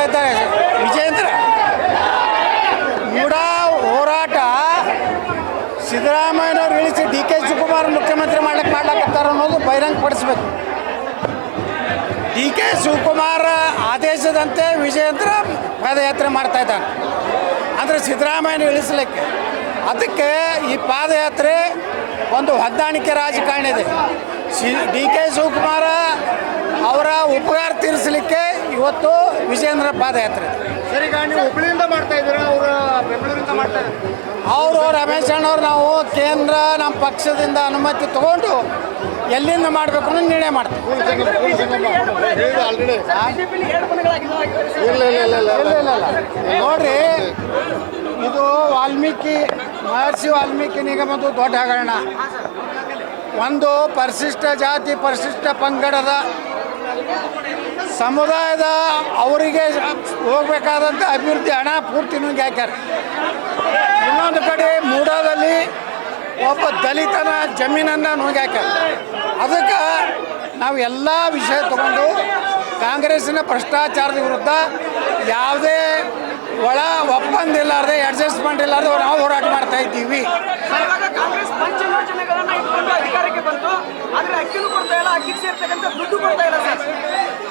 ಮಾಡ್ತಾ ಇದ್ದಾರೆ. ವಿಜೇಂದ್ರ ಮೂಡ ಹೋರಾಟ ಸಿದ್ದರಾಮಯ್ಯನವ್ರು ಇಳಿಸಿ ಡಿ ಕೆ ಶಿವಕುಮಾರ್ ಮುಖ್ಯಮಂತ್ರಿ ಮಾಡ್ಲಿಕ್ಕೆ ಮಾಡ್ಲಾಕತ್ತಾರ ಅನ್ನೋದು ಬಹಿರಂಗಪಡಿಸ್ಬೇಕು. ಡಿ ಕೆ ಶಿವಕುಮಾರ್ ಆದೇಶದಂತೆ ವಿಜೇಂದ್ರ ಪಾದಯಾತ್ರೆ ಮಾಡ್ತಾ ಇದ್ದಾನೆ. ಅಂದರೆ ಸಿದ್ದರಾಮಯ್ಯನ ಇಳಿಸ್ಲಿಕ್ಕೆ ಅದಕ್ಕೆ ಈ ಪಾದಯಾತ್ರೆ ಒಂದು ಹೊಂದಾಣಿಕೆ ರಾಜಕಾರಣ ಇದೆ. ಡಿ ಕೆ ಶಿವಕುಮಾರ ಅವರ ಉಪಕಾರ ಇವತ್ತು ವಿಜೇಂದ್ರ ಪಾದಯಾತ್ರೆ. ಈಗ ನೀವು ಹುಬ್ಳಿಯಿಂದ ಮಾಡ್ತಾ ಇದ್ದೀರಾ? ಅವರು ಬೆಂಗಳೂರಿಂದ ಮಾಡ್ತಾ ಇದ್ದಾರೆ. ಅವರು ರಮೇಶ್ ಅಣ್ಣವ್ರು ನಾವು ಕೇಂದ್ರ ನಮ್ಮ ಪಕ್ಷದಿಂದ ಅನುಮತಿ ತಗೊಂಡು ಎಲ್ಲಿಂದ ಮಾಡಬೇಕು ಅನ್ನೋ ನಿರ್ಣಯ ಮಾಡ್ತೀವಿ. ಆಲ್ರೆಡಿ ಇಲ್ಲ ಇಲ್ಲ ಇಲ್ಲ ಇಲ್ಲ ಇಲ್ಲ ಇಲ್ಲ. ಇಲ್ಲ ನೋಡ್ರಿ ಇದು ವಾಲ್ಮೀಕಿ ಮಹರ್ಷಿ ವಾಲ್ಮೀಕಿ ನಿಗಮದ ದೊಡ್ಡ ಹಗರಣ. ಒಂದು ಪರಿಶಿಷ್ಟ ಜಾತಿ ಪರಿಶಿಷ್ಟ ಪಂಗಡದ ಸಮುದಾಯದ ಅವರಿಗೆ ಹೋಗ್ಬೇಕಾದಂಥ ಅಭಿವೃದ್ಧಿ ಹಣ ಪೂರ್ತಿ ನುಂಗಿ ಹಾಕ್ಯಾರ. ಇನ್ನೊಂದು ಕಡೆ ಮೂಡಾದಲ್ಲಿ ಒಬ್ಬ ದಲಿತನ ಜಮೀನನ್ನು ನುಂಗಿ ಹಾಕ್ಯಾರ. ಅದಕ್ಕೆ ನಾವು ಎಲ್ಲ ವಿಷಯ ತಗೊಂಡು ಕಾಂಗ್ರೆಸ್ಸಿನ ಭ್ರಷ್ಟಾಚಾರದ ವಿರುದ್ಧ ಯಾವುದೇ ಒಳ ಒಪ್ಪಂದ ಇಲ್ಲಾರ್ದೆ ಅಡ್ಜಸ್ಟ್ಮೆಂಟ್ ಇಲ್ಲಾರ್ದೆ ನಾವು ಹೋರಾಟ ಮಾಡ್ತಾ ಇದ್ದೀವಿ. ಅಕ್ಕಿನೂ ಕೊಡ್ತಾ ಇಲ್ಲ, ಅಕ್ಕಿಗೆ ಸೇರ್ತಕ್ಕಂಥ ದುಡ್ಡು ಕೊಡ್ತಾ ಇಲ್ಲ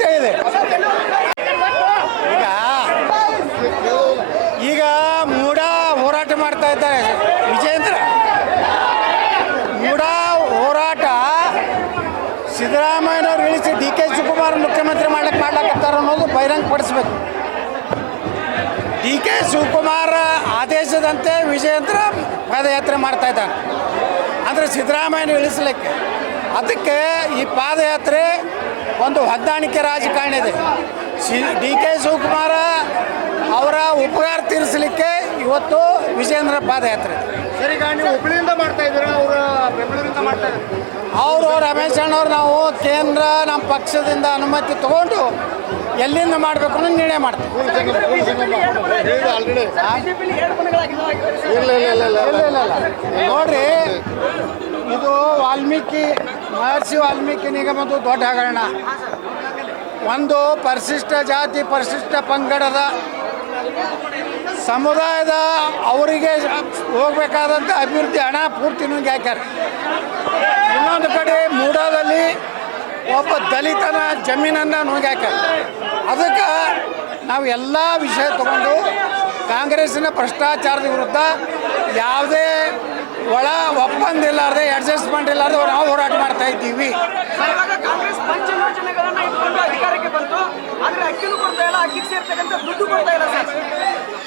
ಸತ್ಯ ಇದೆ. ಈಗ ಈಗ ಮೂಡ ಹೋರಾಟ ಮಾಡ್ತಾ ಇದ್ದಾರೆ. ವಿಜಯೇಂದ್ರ, ಮೂಡ ಹೋರಾಟ ಸಿದ್ದರಾಮಯ್ಯನವ್ರು ಇಳಿಸಿ ಡಿ ಕೆ ಶಿವಕುಮಾರ್ ಮುಖ್ಯಮಂತ್ರಿ ಮಾಡ್ಲಿಕ್ಕೆ ಮಾಡ್ಲಾಕತ್ತಾರ ಅನ್ನೋದು ಬಹಿರಂಗ ಪಡಿಸ್ಬೇಕು. ಡಿ ಕೆ ಶಿವಕುಮಾರ್ ಆದೇಶದಂತೆ ವಿಜಯೇಂದ್ರ ಪಾದಯಾತ್ರೆ ಮಾಡ್ತಾ ಇದ್ದಾನೆ. ಅಂದರೆ ಸಿದ್ದರಾಮಯ್ಯನ ಇಳಿಸ್ಲಿಕ್ಕೆ. ಅದಕ್ಕೆ ಈ ಪಾದಯಾತ್ರೆ ಒಂದು ಹೊಂದಾಣಿಕೆ ರಾಜಕಾರಣ ಇದೆ. ಸಿ ಡಿ ಕೆ ಶಿವಕುಮಾರ ಅವರ ಉಪಕಾರ ತೀರಿಸಲಿಕ್ಕೆ ಇವತ್ತು ವಿಜೇಂದ್ರ ಪಾದಯಾತ್ರೆ. ಹುಬ್ಳಿಯಿಂದ ಮಾಡ್ತಾ ಇದ್ದೀರಾ? ಅವ್ರ ಬೆಂಗಳೂರಿಂದ ಮಾಡ್ತಾ ಇದ್ದಾರೆ. ಅವರು ರಮೇಶ್ ಅಣ್ಣವ್ರು ನಾವು ಕೇಂದ್ರ ನಮ್ಮ ಪಕ್ಷದಿಂದ ಅನುಮತಿ ತಗೊಂಡು ಎಲ್ಲಿಂದ ಮಾಡಬೇಕು ಅನ್ನೋ ನಿರ್ಣಯ ಮಾಡ್ತೀವಿ. ಇಲ್ಲ ಇಲ್ಲ ಇಲ್ಲ ನೋಡ್ರಿ ಇದು ವಾಲ್ಮೀಕಿ ಮಹರ್ಷಿ ವಾಲ್ಮೀಕಿ ನಿಗಮದ್ದು ದೊಡ್ಡ ಹಗರಣ. ಒಂದು ಪರಿಶಿಷ್ಟ ಜಾತಿ, ಪರಿಶಿಷ್ಟ ಪಂಗಡದ ಸಮುದಾಯದ ಅವರಿಗೆ ಹೋಗ್ಬೇಕಾದಂಥ ಅಭಿವೃದ್ಧಿ ಹಣ ಪೂರ್ತಿ ನುಂಗಿ ಹಾಕ್ಯಾರ. ಇನ್ನೊಂದು ಕಡೆ ಮೂಡಾದಲ್ಲಿ ಒಬ್ಬ ದಲಿತನ ಜಮೀನನ್ನು ನುಂಗಿ ಹಾಕ್ಯಾರ. ಅದಕ್ಕೆ ನಾವು ಎಲ್ಲ ವಿಷಯ ತಗೊಂಡು ಕಾಂಗ್ರೆಸ್ಸಿನ ಭ್ರಷ್ಟಾಚಾರದ ವಿರುದ್ಧ ಯಾವುದೇ ಒಳ ಒಪ್ಪಂದ ಇಲ್ಲಾರ್ದೆ ಅಡ್ಜಸ್ಟ್ಮೆಂಟ್ ಇಲ್ಲಾರ್ದೆ ನಾವು ಹೋರಾಟ ಮಾಡ್ತಾ ಇದ್ದೀವಿ. ಕಾಂಗ್ರೆಸ್ ಪಂಚಯೋಜನೆಗಳನ್ನ ಇಟ್ಕೊಂಡು ಅಧಿಕಾರಕ್ಕೆ ಬಂತು. ಆದ್ರೆ ಅಕ್ಕಿನೂ ಕೊಡ್ತಾ ಇಲ್ಲ ಅಕ್ಕಿಗೆ ಸೇರ್ತಕ್ಕಂಥ ದುಡ್ಡು ಕೊಡ್ತಾ ಇಲ್ಲ ಸರ್.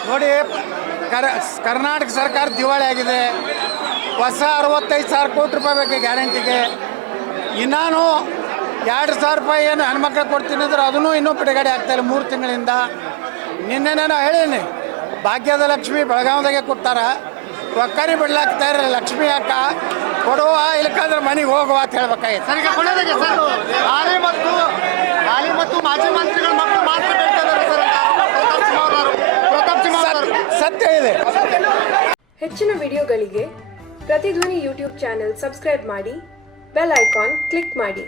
ನೋಡಿ ಕರ್ ಕರ್ನಾಟಕ ಸರ್ಕಾರ ದಿವಾಳಿ ಆಗಿದೆ. ಹೊಸ ಅರವತ್ತೈದು ಸಾವಿರ ಕೋಟಿ ರೂಪಾಯಿ ಬೇಕು ಗ್ಯಾರಂಟಿಗೆ. ಇನ್ನೂ ಎರಡು ಸಾವಿರ ರೂಪಾಯಿ ಏನು ಹೆಣ್ಮಕ್ಳಿಗೆ ಕೊಡ್ತೀನಿ ಅಂದ್ರೆ ಅದನ್ನು ಇನ್ನೂ ಬಿಡುಗಡೆ ಆಗ್ತಾಯಿಲ್ಲ ಮೂರು ತಿಂಗಳಿಂದ. ನಿನ್ನೆ ನಾನು ಹೇಳೀನಿ ಭಾಗ್ಯದ ಲಕ್ಷ್ಮಿ ಬೆಳಗಾವಿದಾಗೆ ಕೊಡ್ತಾರ? ಒಕ್ಕರಿ ಬಿಡ್ಲಾಕ್ ಇರಲಿಲ್ಲ ಲಕ್ಷ್ಮಿ ಅಕ್ಕ. ಕೊಡುವ ಇಲ್ಕಂದ್ರೆ ಮನೆಗೆ ಹೋಗುವ ಅಂತ ಹೇಳ್ಬೇಕಾಗಿತ್ತು ಸರ್ ಈಗ ಕೊನೆಯದಾಗಿ ಸರ್ ಹಾಲಿ ಮತ್ತು ಹಾಲಿ ಮತ್ತು ಮಾಜಿ ಮಂತ್ರಿಗಳ ಮಕ್ಕಳು ಮಾತ್ರ ಬೇಡ್ತಾ ಸರ್ ಅಂತ ಪ್ರತಾಪ್ ಸಿಂಹ ಅವರು ಪ್ರತಾಪ್ ಸಿಂಹ ಅವರು ಸತ್ಯ ಸತ್ಯ ಇದೆ. ಹೆಚ್ಚಿನ ವಿಡಿಯೋಗಳಿಗೆ ಪ್ರತಿಧ್ವನಿ ಯೂಟ್ಯೂಬ್ ಚಾನೆಲ್ ಸಬ್ಸ್ಕ್ರೈಬ್ ಮಾಡಿ ಬೆಲ್ ಐಕಾನ್ ಕ್ಲಿಕ್ ಮಾಡಿ.